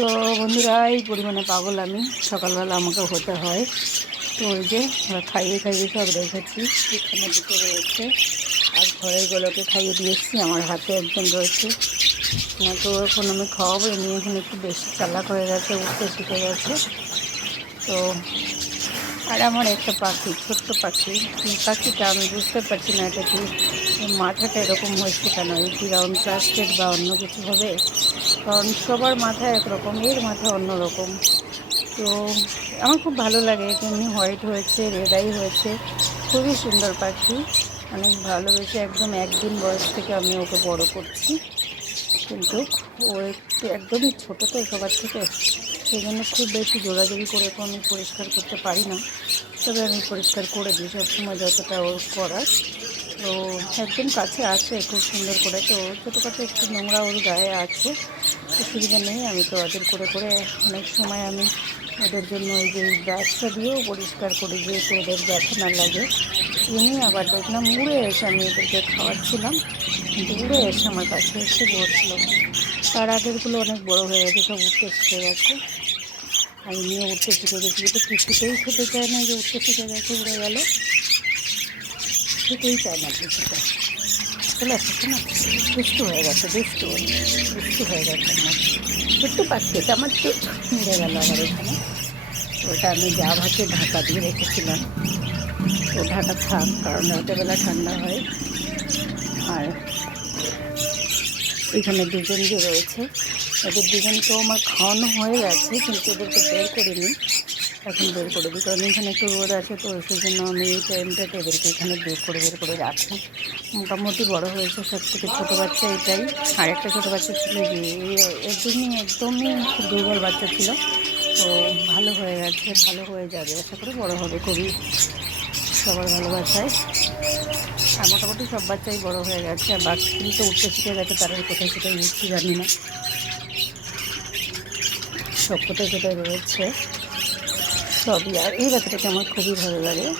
তো বন্ধুরা, এই পরিমাণে পাগল আমি। সকালবেলা আমাকে হতে হয়। তো ওই যে আমরা খাইয়ে খাইয়ে সব রেখেছি এখানে দুটো রয়েছে। আর ঘরের গোলাকে খাইয়ে দিয়েছি আমার হাতে একজন রয়েছে। না তো এখন আমি খাওয়াবো, এমনি এখন একটু বেশি চালাক হয়ে গেছে, উঠতে শিখে গেছে। তো আর আমার একটা পাখি, ছোট্ট পাখি। পাখিটা আমি বুঝতে পারছি না এটা কি। মাথাটা এরকম হয়েছে কেন? এই কি রাউন্ড প্লাস্টেড বা অন্য কিছু হবে? কারণ সবার মাথা একরকম, এর মাথা অন্যরকম। তো আমার খুব ভালো লাগে, এমনি হোয়াইট হয়েছে রেড আই হয়েছে। খুবই সুন্দর পাখি, অনেক ভালোবেসে একদম একদিন বয়স থেকে আমি ওকে বড় করছি। কিন্তু ও একটু একদমই ছোটো তো সবার থেকে। সেই জন্য খুব বেশি জোরাজোরি করে আমি পরিষ্কার করতে পারি না। তবে আমি পরিষ্কার করে দিই, সবসময় যতটা ওর করার। তো একদম কাছে আছে, খুব সুন্দর করে। তো ছোটোখাটো একটু নোংরা ওর গায়ে আছে অসুবিধা নেই, আমি তো ওদের করে করে অনেক সময় আমি ওদের জন্য ওই যে ব্রাশটা দিয়েও পরিষ্কার করি, যেহেতু ওদের ব্যথা না লাগে। এমনি আবার দেখলাম উড়ে এসে আমি ওদেরকে খাওয়াচ্ছিলাম উড়ে এসে আমার কাছে এসে বসল। তার আগেরগুলো অনেক বড় হয়ে গেছে, সব উঠতে শিখে গেছে। আর এমনিও উঠতে শিখে গেছি তো কিছুতেই খেতে চায় না, যে উঠতে শিখে গেছে উড়ে গেল। খেতেই চায় না কিছুটা। চলে আসছে না দুষ্টু হয়ে গেছে, দুষ্টু দুষ্টু হয়ে গেছে আমার। একটু পাচ্ছি, এটা আমার তো উড়ে গেল আবার এখানে। ওটা আমি যা ভাতে ঢাকা দিয়ে রেখেছিলাম তো ঢাকা থাক, কারণ রাতেরবেলা ঠান্ডা হয়। আর এখানে দুজন যে রয়েছে ওদের দুজনকেও আমার খাওয়ানো হয়ে গেছে, কিন্তু ওদেরকে বের করে করিনি। এখন বের করে দিই, কারণ এখানে একটু রোদ আছে তো সেই জন্য আমি এই টাইমটাতে ওদেরকে এখানে বের করে বের করে রাখি মোটামুটি বড় হয়েছে সব থেকে ছোটো বাচ্চা এটাই। আর একটা ছোটো বাচ্চা ছিল যে একদমই একদমই খুব দুর্বল বাচ্চা ছিল। তো ভালো হয়ে গেছে, ভালো হয়ে যাবে। আশা করে বড় হবে খুবই, সবার ভালোবাসায়। আর মোটামুটি সব বাচ্চাই বড় হয়ে গেছে। আর বাচ্চাগুলি তো উঠতে শিখে গেছে, তারা কোথায় কোথায় উঠছি জানি না। সব কোথায় কোথায় রয়েছে, সবই। আর এই বাচ্চাটাকে আমার খুবই ভালো লাগে।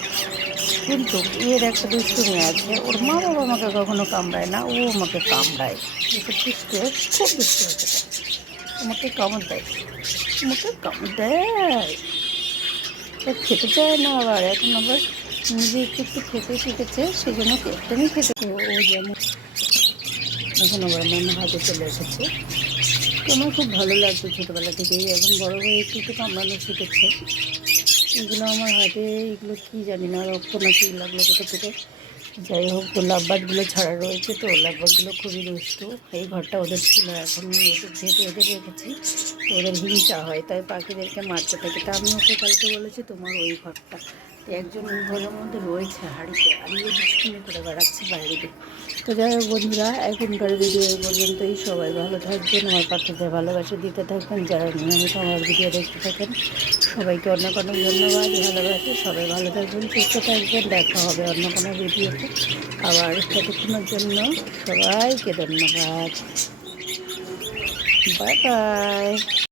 কিন্তু এর একটা দুষ্টুমি আছে, ওর মা বাবা আমাকে কখনো কামড়ায় না, ও আমাকে কামড়ায়। এটা দুষ্টু, খুব দুষ্টু হচ্ছে আমাকে কামড় দেয়। আমাকে কামড় দেয়। খেতে চায় না আবার। এখন আবার নিজে একটু একটু খেতে শিখেছে সেই জন্য একদমই খেতে। ও যেমন এখন আবার আমার হাতে চলে এসেছে। আমার খুব ভালো লাগছে ছোটোবেলা থেকেই। এখন বড় হয়ে একটু একটু কামড়ানো শিখেছে। এগুলো আমার হাতে, এগুলো কী জানি না, রক্ত না কী লাগল কোথা থেকে। যাই হোক, তো লাভবাদগুলো ছাড়া রয়েছে তো লাভবাদগুলো খুবই দুষ্টু। এই ঘরটা ওদের ছিল, এখন যেহেতু এদের রেখেছি, তো ওদের হিংসা হয়, তাই পাখিদেরকে মারতে থাকে। তা আমি ওকে কালকে বলেছি, তোমার ওই ঘরটা। একজন ঘরের মধ্যে রয়েছে হাড়িতে, আর ইয়ে করে বেড়াচ্ছে বাইরে তো যাই হোক বন্ধুরা, এখনকার ভিডিও পর্যন্তই। সবাই ভালো থাকবেন, আমার পাখিদের ভালোবাসা দিতে থাকবেন। যারা নিয়মিত আমার ভিডিও দেখতে থাকেন, সবাইকে অনেক অনেক ধন্যবাদ, ভালোবাসে। সবাই ভালো থাকবেন, সুস্থ থাকবেন। দেখা হবে অন্য কোনো ভিডিওতে আবার ততক্ষণের জন্য সবাইকে ধন্যবাদ। Bye bye.